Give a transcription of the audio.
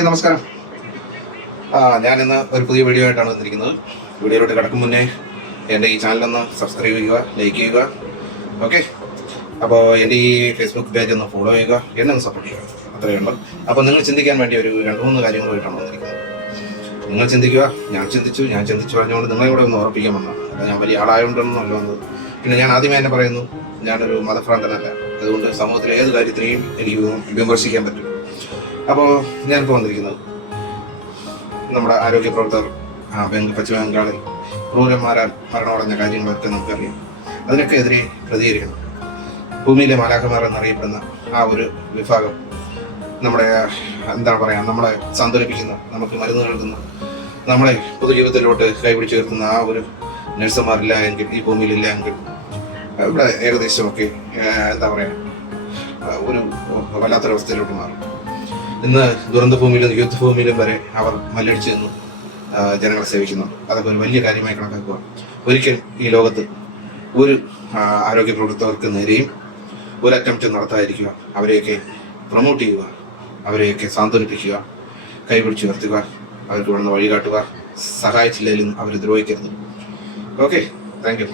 നമസ്കാരം. ഞാനിന്ന് ഒരു പുതിയ വീഡിയോ ആയിട്ടാണ് വന്നിരിക്കുന്നത്. വീഡിയോയിലോട്ട് കിടക്കും മുന്നേ എൻ്റെ ഈ ചാനലൊന്ന് സബ്സ്ക്രൈബ് ചെയ്യുക, ലൈക്ക് ചെയ്യുക. ഓക്കെ, അപ്പോൾ എൻ്റെ ഈ ഫേസ്ബുക്ക് പേജ് ഒന്ന് ഫോളോ ചെയ്യുക, എന്നെ ഒന്ന് സപ്പോർട്ട് ചെയ്യുക. അത്രയേ ഉള്ളൂ. അപ്പോൾ നിങ്ങൾ ചിന്തിക്കാൻ വേണ്ടി ഒരു 2-3 കാര്യങ്ങളുമായിട്ടാണ് വന്നിരിക്കുന്നത്. നിങ്ങൾ ചിന്തിക്കുക, ഞാൻ ചിന്തിച്ചു പറഞ്ഞുകൊണ്ട് നിങ്ങളെ കൂടെ ഒന്ന് ഉറപ്പിക്കാൻ വന്നതാണ്. അല്ല ഞാൻ വലിയ ആളായതുകൊണ്ടൊന്നും അല്ല വന്നത്. പിന്നെ ഞാൻ ആദ്യമേ തന്നെ പറയുന്നു, ഞാനൊരു മതഭ്രാന്തനല്ല. അതുകൊണ്ട് സമൂഹത്തിലെ ഏത് കാര്യത്തിനെയും എനിക്ക് വിമർശിക്കാൻ പറ്റും. അപ്പോൾ ഞാനിപ്പോൾ വന്നിരിക്കുന്നത് നമ്മുടെ ആരോഗ്യ പ്രവർത്തകർ പശ്ചിമ ബംഗാളിൽ ക്രൂരന്മാരാൽ മരണമടഞ്ഞ കാര്യങ്ങളൊക്കെ നമുക്കറിയാം. അതിനൊക്കെ എതിരെ പ്രതികരിക്കണം. ഭൂമിയിലെ മാലാഖമാർ എന്നറിയപ്പെടുന്ന ആ ഒരു വിഭാഗം നമ്മുടെ എന്താണ് പറയുക, നമ്മളെ സാന്ത്വനിപ്പിക്കുന്ന, നമുക്ക് മരുന്ന് നൽകുന്ന, നമ്മളെ പൊതുജീവിതത്തിലോട്ട് കൈപിടിച്ച് ഉയർത്തുന്ന ആ ഒരു നഴ്സുമാരില്ല എങ്കിൽ, ഈ ഭൂമിയിലില്ല എങ്കിൽ ഇവിടെ ഏകദേശമൊക്കെ എന്താ പറയുക, ഒരു വല്ലാത്തൊരവസ്ഥയിലോട്ട് മാറും. ഇന്ന് ദുരന്ത ഭൂമിയിലും യുദ്ധഭൂമിയിലും വരെ അവർ മല്ലടിച്ച് നിന്ന് ജനങ്ങളെ സേവിക്കുന്നു. അതൊക്കെ ഒരു വലിയ കാര്യമായി കണക്കാക്കുക. ഒരിക്കൽ ഈ ലോകത്ത് ഒരു ആരോഗ്യ പ്രവർത്തകർക്ക് നേരെയും ഒരു അറ്റംപ്റ്റ് നടത്താതിരിക്കുക. അവരെയൊക്കെ പ്രൊമോട്ട് ചെയ്യുക, അവരെയൊക്കെ സാന്ത്വനിപ്പിക്കുക, കൈപിടിച്ചുയർത്തുക, അവർക്ക് വേണമെന്ന് വഴികാട്ടുക. സഹായിച്ചില്ലെങ്കിലും അവർ ദ്രോഹിക്കരുത്. Okay, thank U.